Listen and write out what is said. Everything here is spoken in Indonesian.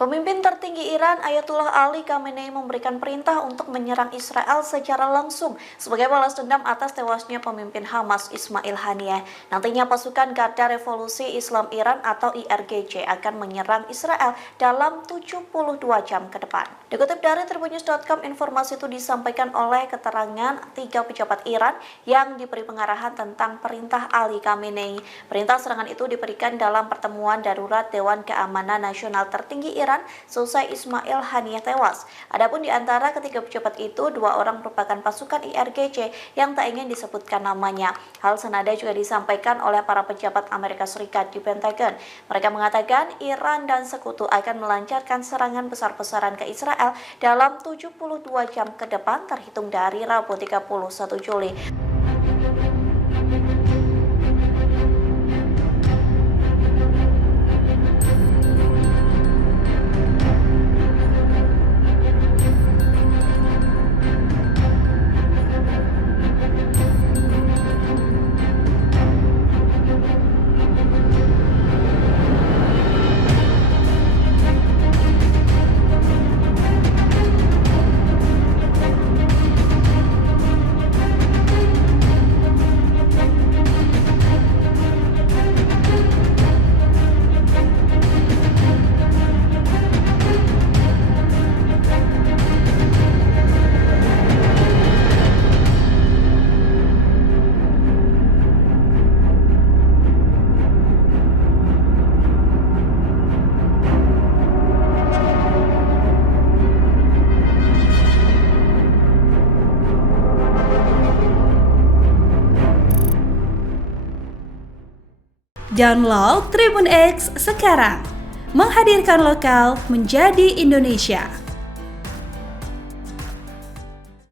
Pemimpin tertinggi Iran Ayatullah Ali Khamenei memberikan perintah untuk menyerang Israel secara langsung sebagai balas dendam atas tewasnya pemimpin Hamas Ismail Haniyeh. Nantinya pasukan Garda Revolusi Islam Iran atau IRGC akan menyerang Israel dalam 72 jam ke depan. Dikutip dari tribunnews.com, informasi itu disampaikan oleh keterangan 3 pejabat Iran yang diberi pengarahan tentang perintah Ali Khamenei. Perintah serangan itu diberikan dalam pertemuan darurat Dewan Keamanan Nasional tertinggi Iran selesai Ismail Haniyeh tewas. Adapun di antara ketiga pejabat itu, 2 orang merupakan pasukan IRGC yang tak ingin disebutkan namanya. Hal senada juga disampaikan oleh para pejabat Amerika Serikat di Pentagon. Mereka mengatakan Iran dan sekutu akan melancarkan serangan besar-besaran ke Israel dalam 72 jam ke depan terhitung dari Rabu 31 Juli. Download Tribun X sekarang, menghadirkan lokal menjadi Indonesia.